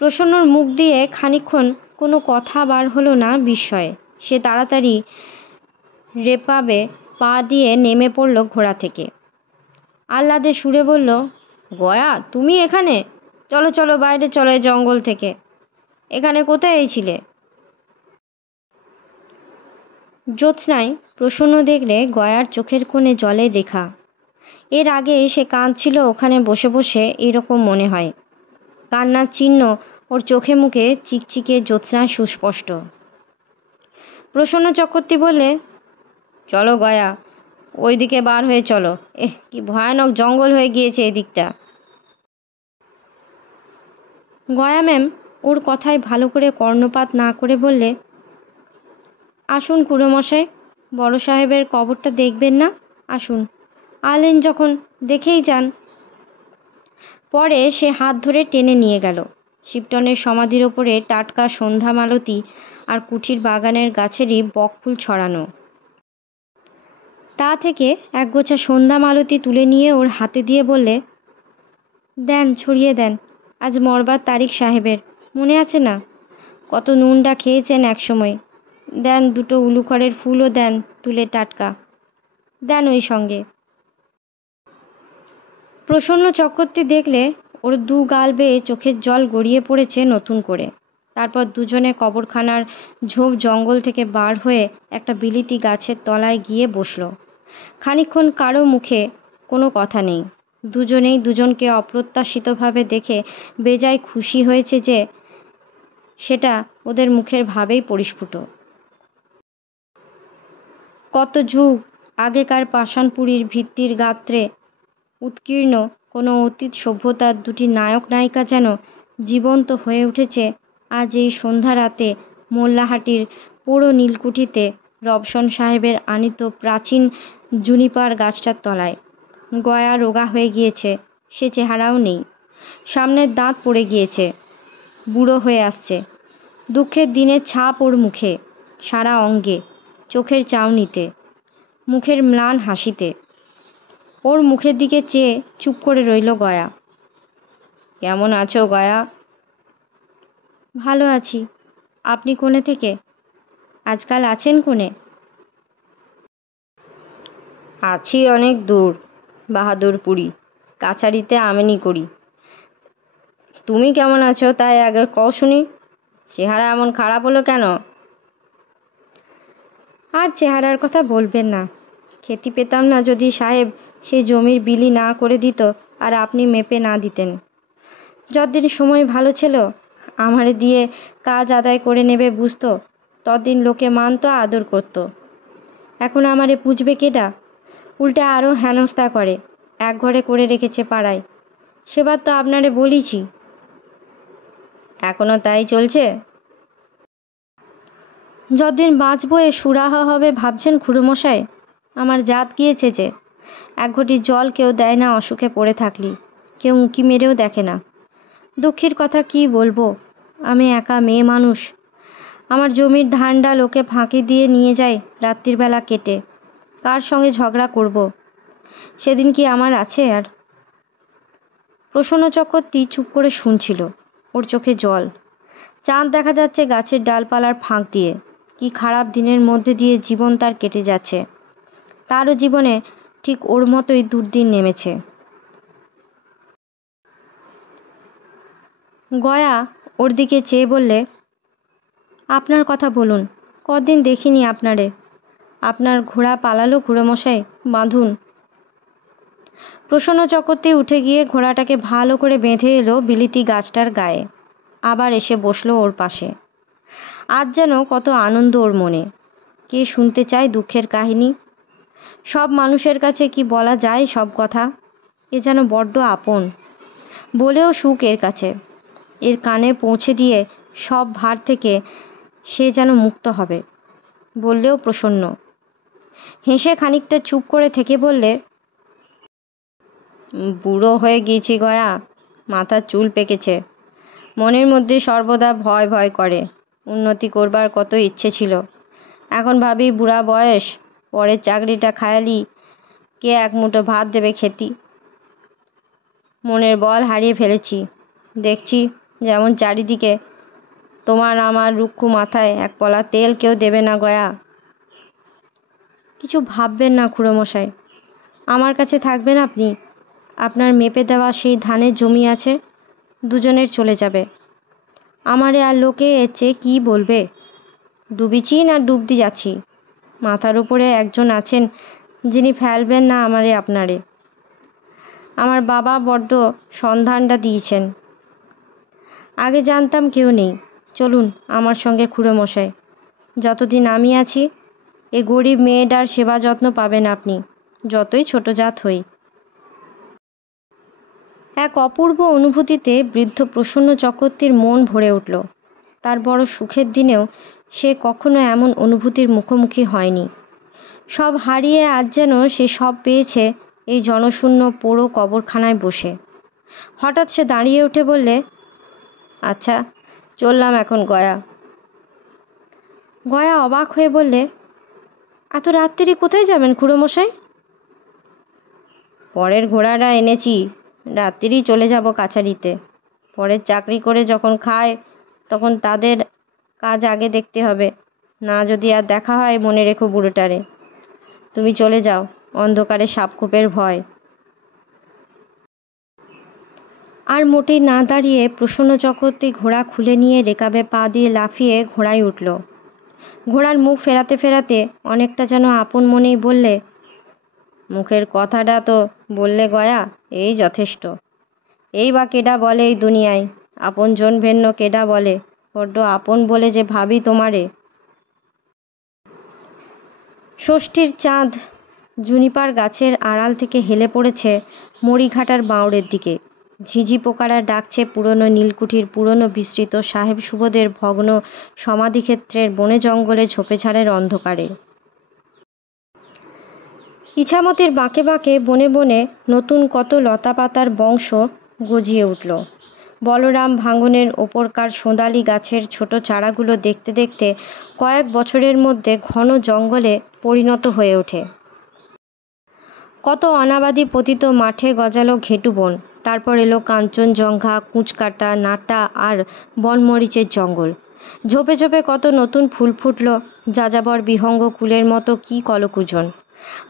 প্রসন্নর মুখ দিয়ে খানিকক্ষণ কোনো কথা বার হলো না বিস্ময়ে। সে তাড়াতাড়ি রেপাবে পা দিয়ে নেমে পড়ল ঘোড়া থেকে। আহ্লাদে সুরে বলল, গয়া তুমি এখানে? চলো চলো বাইরে চলো এই জঙ্গল থেকে। এখানে কোথায় ছিলে? জ্যোৎস্নায় প্রসন্ন দেখলে গয়ার চোখের কোণে জলের রেখা। এর আগে সে কাঁদছিল ওখানে বসে বসে, এরকম মনে হয়। কান্নার চিহ্ন ওর চোখে মুখে চিকচিকে জ্যোৎস্নায় সুস্পষ্ট। প্রসন্ন চক্রবর্তী বললে, চলো গয়া, ওইদিকে বার হয়ে চলো। কি ভয়ানক জঙ্গল হয়ে গিয়েছে এই দিকটা। গয়া ম্যাম ওর কথায় ভালো করে কর্ণপাত না করে বললে, আসুন খুড়োমশাই, বড় সাহেবের কবরটা দেখবেন না? আসুন, আলেন যখন দেখেই যান। পরে সে হাত ধরে টেনে নিয়ে গেল। শিপটনের সমাধির ওপরে টাটকা সন্ধ্যা মালতী আর কুঠির বাগানের গাছেরই বকফুল ছড়ানো। তা থেকে একগোছা সন্ধ্যা মালতী তুলে নিয়ে ওর হাতে দিয়ে বললে, দেন, ছড়িয়ে দেন। আজ মরবার তারিখ সাহেবের, মনে আছে না? কত নুনডা খেয়েছেন একসময়। দেন দুটো উলুখড়ের ফুলও দেন, তুলে টাটকা দেন ওই সঙ্গে। প্রসন্ন চক্রবর্তী দেখলে ওর দু গাল বেয়ে চোখের জল গড়িয়ে পড়েছে নতুন করে। তারপর দুজনে কবরখানার ঝোপ জঙ্গল থেকে বার হয়ে একটা বিলিতি গাছের তলায় গিয়ে বসল। খানিকক্ষণ কারো মুখে কোনো কথা নেই। দুজনেই দুজনকে অপ্রত্যাশিতভাবে দেখে বেজায় খুশি হয়েছে যে, সেটা ওদের মুখের ভাবেই পরিস্ফুট। কত যুগ আগেকার পাষাণপুরীর ভিত্তির গাত্রে উৎকীর্ণ কোনো অতীত সভ্যতার দুটি নায়ক নায়িকা যেন জীবন্ত হয়ে উঠেছে আজ এই সন্ধ্যা রাতে মোল্লাহাটির পোড়ো নীলকুঠিতে রবসন সাহেবের আনিত প্রাচীন জুনিপার গাছটার তলায়। গয়া রোগা হয়ে গিয়েছে, সে চেহারাও নেই। সামনের দাঁত পড়ে গিয়েছে, বুড়ো হয়ে আসছে। দুঃখের দিনের ছাপ ওর মুখে, সারা অঙ্গে, চোখের চাউনিতে, মুখের ম্লান হাসিতে। ওর মুখের দিকে চেয়ে চুপ করে রইল গয়া। কেমন আছো গয়া? ভালো আছি। আপনি কোণে থেকে? আজকাল আছেন কোণে? আছি অনেক দূর, বাহাদুরপুরি কাছারিতে আমেনি করি। তুমি কেমন আছো তাই আগে কও শুনি। চেহারা এমন খারাপ হলো কেন? আর চেহারার কথা বলবেন না। খেতে পেতাম না যদি সাহেব সেই জমির বিলি না করে দিত আর আপনি মেপে না দিতেন। যতদিন সময় ভালো ছিল আমারে দিয়ে কাজ আদায় করে নেবে বুঝতো, ততদিন লোকে মানত, আদর করত। এখন আমারে পুজবে কেডা? উল্টে আরও হেনস্থা করে, এক ঘরে করে রেখেছে পাড়ায়। সেবার তো আপনারে বলিছি। এখনো তাই চলছে? যতদিন বাঁচবো এ সুরাহা হবে ভাবছেন খুড়োমশাই? আমার জাত গিয়েছে যে, এক ঘটি জল কেউ দেয় না অসুখে পড়ে থাকলি, কেউ উঁকি মেরেও দেখে না। দুঃখের কথা কি বলবো, আমি একা মেয়ে মানুষ, আমার জমির ধানটা লোকে ফাঁকি দিয়ে নিয়ে যায় রাত্রির বেলা কেটে, কার সঙ্গে ঝগড়া করব? সেদিন কি আমার আছে আর? প্রসন্ন চক্রবর্তী চুপ করে শুনছিল, ওর চোখে জল। চাঁদ দেখা যাচ্ছে গাছের ডালপালার ফাঁক দিয়ে। কি খারাপ দিনের মধ্যে দিয়ে জীবন তার কেটে যাচ্ছে। তারও জীবনে ঠিক ওর মতোই দুর্দিন নেমেছে। গয়া ওর দিকে চেয়ে বললে, আপনার কথা বলুন, কদিন দেখিনি আপনারে। আপনার ঘোড়া পালালো খুড়োমশাই, বাঁধুন। প্রসন্ন চক্রবর্তী উঠে গিয়ে ঘোড়াটাকে ভালো করে বেঁধে এলো বিলিতি গাছটার গায়ে, আবার এসে বসলো ওর পাশে। আজ যেন কত আনন্দ ওর মনে। কে শুনতে চায় দুঃখের কাহিনী? সব মানুষের কাছে কি বলা যায় সব কথা? এ যেন বড্ড আপন, বলেও সুখ এর কাছে। এর কানে পৌঁছে দিয়ে সব ভার থেকে সে যেন মুক্ত হবে, বললেও প্রসন্ন। হেসে খানিকটা চুপ করে থেকে বললে, বুড়ো হয়ে গিয়েছি গয়া, মাথার চুল পেকেছে, মনের মধ্যে সর্বদা ভয় ভয় করে। উন্নতি করবার কত ইচ্ছে ছিল, এখন ভাবি বুড়া বয়স, পরের চাকরিটা খায়ালি, কে এক মুঠো ভাত দেবে খেতি। মনের বল হারিয়ে ফেলেছি। দেখছি যেমন চারিদিকে, তোমার আমার রুক্ষ মাথায় এক পলা তেল কেউ দেবে না গয়া। কিছু ভাববেন না খুড়োমশাই, আমার কাছে থাকবেন আপনি। আপনার মেপে দেওয়া সেই ধানের জমি আছে, দুজনের চলে যাবে। আমারে আর লোকে এর চেয়ে কী বলবে? ডুবিছি না ডুবতে যাচ্ছি, মাথার উপরে একজন আছেন যিনি ফেলবেন না আমারে আপনারে। আমার বাবা বড্ড সন্ধানটা দিয়েছেন। আগে জানতাম কেউ নেই। চলুন আমার সঙ্গে খুড়োমশাই, যতদিন আমি আছি এ গরিব মেয়েটার সেবা যত্ন পাবেন আপনি, যতই ছোট জাত হই। এক অপূর্ব অনুভূতিতে বৃদ্ধ প্রসন্ন চক্রবর্তীর মন ভরে উঠল। তার বড় সুখের দিনেও সে কখনো এমন অনুভূতির মুখোমুখি হয়নি। সব হারিয়ে আজ যেন সে সব পেয়েছে এই জনশূন্য পোড়ো কবরখানায় বসে। হঠাৎ সে দাঁড়িয়ে উঠে বললে, আচ্ছা চললাম এখন গয়া। গয়া অবাক হয়ে বললে, এত রাত্রি কোথায় যাবেন খুড়োমশাই? পরের ঘোড়াটা এনেছি, রাত্রি চলে যাব কাছারিতে। পরের চাকরি করে যখন খায় তখন তাদের কাজ আগে দেখতে হবে, না যদি আর দেখা হয় মনে রেখো বুড়োটারে। তুমি চলে যাও, অন্ধকারে সাপখোপের ভয়। আর মোটেই না দাঁড়িয়ে প্রসন্ন চক্রবর্তী ঘোড়া খুলে নিয়ে রেকাবে পা দিয়ে লাফিয়ে ঘোড়ায় উঠল। ঘোড়ার মুখ ফেরাতে ফেরাতে অনেকটা যেন আপন মনেই বললে, মুখের কথাটা তো বললে গয়া, এই যথেষ্ট। এই বা কেডা বলে এই দুনিয়ায়, আপন জন ভেন্ন কেডা বলে, বড্ড আপন বলে যে ভাবি তোমারে। ষষ্ঠীর চাঁদ জুনিপার গাছের আড়াল থেকে হেলে পড়েছে মরিঘাটার বাঁওড়ের দিকে। ঝিঝি পোকারা ডাকছে পুরনো নীলকুঠির পুরনো বিস্তৃত সাহেব সুবোধের ভগ্ন সমাধিক্ষেত্রের বনে জঙ্গলে ঝোপেঝাড়ের অন্ধকারে। ইছামতির বাঁকে বাঁকে বনে বনে নতুন কত লতাপাতার বংশ গজিয়ে উঠল। বলরাম ভাঙনের ওপরকার সোঁদালি গাছের ছোট চারাগুলো দেখতে দেখতে কয়েক বছরের মধ্যে ঘন জঙ্গলে পরিণত হয়ে ওঠে। কত অনাবাদি পতিত মাঠে গজালো ঘেটু বন, তারপর এলো কাঞ্চনজঙ্ঘা, কুঁচকাটা, নাটা আর বনমরিচের জঙ্গল। ঝোপে ঝোপে কত নতুন ফুল ফুটল, যাযাবর বিহঙ্গ কুলের মতো কি কলকুজন।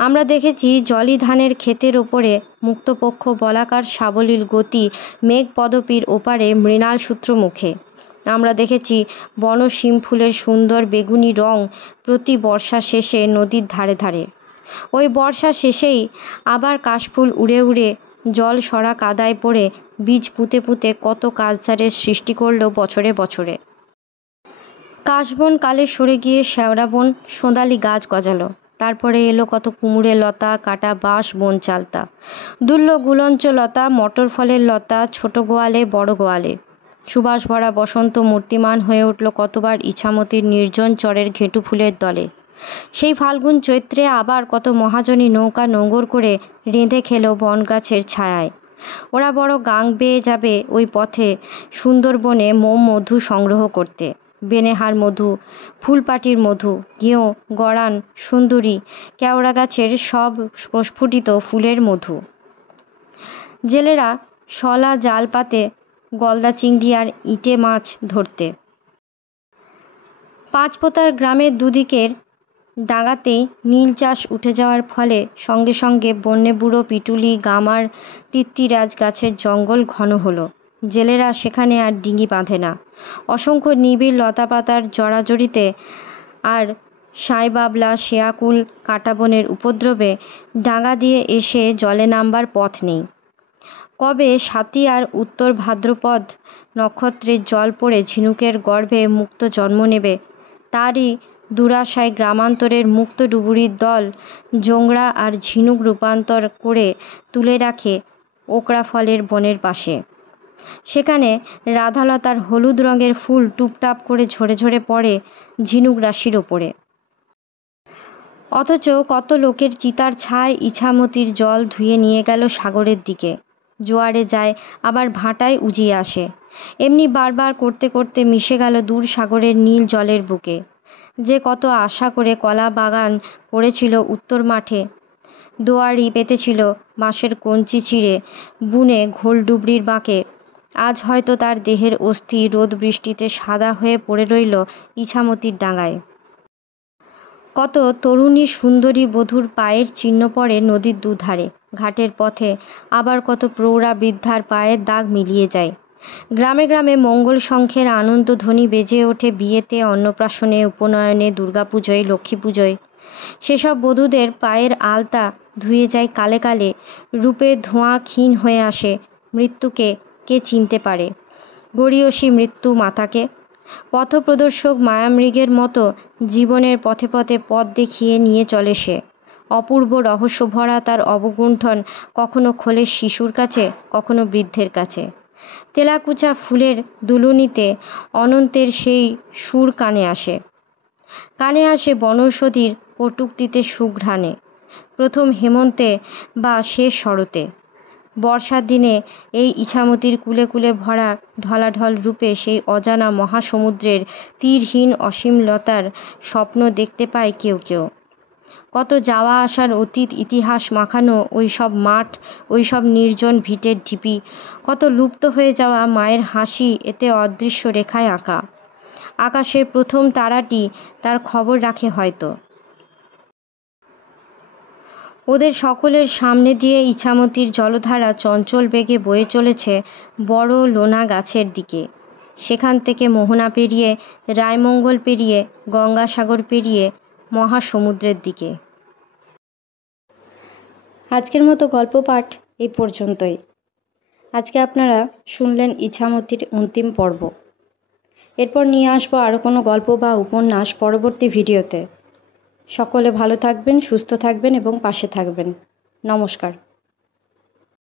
আমরা দেখেছি জলি ধানের ক্ষেতের ওপরে মুক্তপক্ষ বলাকার সাবলীল গতি মেঘ পদপীর ওপারে মৃণাল সূত্র মুখে। আমরা দেখেছি বন শিম ফুলের সুন্দর বেগুনি রং প্রতি বর্ষা শেষে নদীর ধারে ধারে। ওই বর্ষা শেষেই আবার কাশফুল উড়ে উড়ে জল সরা কাদায় পড়ে বীজ পুঁতে পুঁতে কত কাছঝাড়ের সৃষ্টি করল বছরে বছরে। কাশবন কালে সরে গিয়ে শেওড়া বন সোঁদালি গাছ গজালো। তারপরে এলো কত কুমড়ে লতা, কাটা বাঁশ, বন চালতা, দুর্ল গুলঞ্চ লতা, মটর ফলের লতা, ছোট গোয়ালে বড় গোয়ালে। সুবাস ভরা বসন্ত মূর্তিমান হয়ে উঠল কতবার ইছামতির নির্জন চরের ঘেঁটু ফুলের দলে। সেই ফাল্গুন চৈত্রে আবার কত মহাজনী নৌকা নোঙর করে রেঁধে খেল বনগাছের ছায়ায়। ওরা বড় গাং বেয়ে যাবে ওই পথে সুন্দরবনে মোম মধু সংগ্রহ করতে। বেনেহার মধু, ফুলপাটির মধু, গেঁয়ো, গড়ান, সুন্দরী, কেওড়া গাছের সব প্রস্ফুটিত ফুলের মধু। জেলেরা শলা জাল পাতে গলদা চিংড়ি আর ইটে মাছ ধরতে। পাঁচপোতার গ্রামের দুদিকের ডাঙাতেই নীল চাষ উঠে যাওয়ার ফলে সঙ্গে সঙ্গে বন্যে বুড়ো পিটুলি, গামার, তিত্তিরাজ গাছের জঙ্গল ঘন হলো। জেলেরা সেখানে আর ডিঙি বাঁধে না। অসংখ্য নিবিড় লতাপাতার জড়াজড়িতে আর সাঁইবাবলা, শেয়াকুল, কাঁটাবনের উপদ্রবে ডাঙা দিয়ে এসে জলে নামবার পথ নেই। কবে সাতি আর উত্তর ভাদ্রপদ নক্ষত্রের জল পড়ে ঝিনুকের গর্ভে মুক্ত জন্ম নেবে, তারই দুরাশায় গ্রামান্তরের মুক্ত ডুবুরির দল জোংরা আর ঝিনুক রূপান্তর করে তুলে রাখে ওকরা ফলের বনের পাশে। সেখানে রাধালতার হলুদ রঙের ফুল টুপটাপ করে ঝরে ঝরে পড়ে ঝিনুক রাশির ওপরে। অথচ কত লোকের চিতার ছায় ইছামতির জল ধুয়ে নিয়ে গেল সাগরের দিকে। জোয়ারে যায়, আবার ভাটায় উজিয়ে আসে। এমনি বারবার করতে করতে মিশে গেল দূর সাগরের নীল জলের বুকে। যে কত আশা করে কলা বাগান করেছিল উত্তর মাঠে, দোয়ারি পেতেছিল বাঁশের কঞ্চি চিড়ে বুনে ঘোল ডুবরির বাঁকে, আজ হয়তো তার দেহের অস্থি রোদ বৃষ্টিতে সাদা হয়ে পড়ে রইল ইছামতির ডাঙায়। কত তরুণী সুন্দরী বধূর পায়ের চিহ্ন পড়ে নদীর দুধারে, ঘাটের পথে। আবার কত প্রৌঢ়া বৃদ্ধার পায়ের দাগ মিলিয়ে যায়। গ্রামে গ্রামে মঙ্গল শঙ্খের আনন্দধ্বনি বেজে ওঠে বিয়েতে, অন্নপ্রাশনে, উপনয়নে, দুর্গাপুজোয়, লক্ষ্মী পুজোয়। সেসব বধূদের পায়ের আলতা ধুয়ে যায় কালে কালে, রূপে ধোঁয়া ক্ষীণ হয়ে আসে। মৃত্যুকে কে চিনতে পারে? গড়িয়সী মৃত্যু মাতাকে। পথপ্রদর্শক মায়ামৃগের মতো জীবনের পথে পথে পথ দেখিয়ে নিয়ে চলে সে। অপূর্ব রহস্যভরা তার অবগুণ্ঠন কখনো খোলে শিশুর কাছে, কখনো বৃদ্ধের কাছে। তেলাকুচা ফুলের দুলুনিতে অনন্তের সেই সুর কানে আসে। কানে আসে বনৌষধির কটূক্তিতে সুঘ্রাণে, প্রথম হেমন্তে বা শেষ শরতে। বর্ষার দিনে এই ইছামতির কুলে কুলে ভরা ঢলাঢল রূপে সেই অজানা মহাসমুদ্রের তীরহীন অসীমলতার স্বপ্ন দেখতে পায় কেউ কেউ। কত যাওয়া আসার অতীত ইতিহাস মাখানো ওই সব মাঠ, ওই সব নির্জন ভিটের ঢিপি, কত লুপ্ত হয়ে যাওয়া মায়ের হাসি এতে অদৃশ্য রেখায় আঁকা। আকাশের প্রথম তারাটি তার খবর রাখে হয়তো। ওদের সকলের সামনে দিয়ে ইছামতির জলধারা চঞ্চল বেগে বয়ে চলেছে বড় লোনা গাছের দিকে। সেখান থেকে মোহনা পেরিয়ে, রায়মঙ্গল পেরিয়ে, গঙ্গাসাগর পেরিয়ে মহাসমুদ্রের দিকে। আজকের মতো গল্প পাঠ এই পর্যন্তই। আজকে আপনারা শুনলেন ইছামতির অন্তিম পর্ব। এরপর নিয়ে আসবো আরও কোনো গল্প বা উপন্যাস পরবর্তী ভিডিওতে। সকলে ভালো থাকবেন, সুস্থ থাকবেন এবং পাশে থাকবেন। নমস্কার।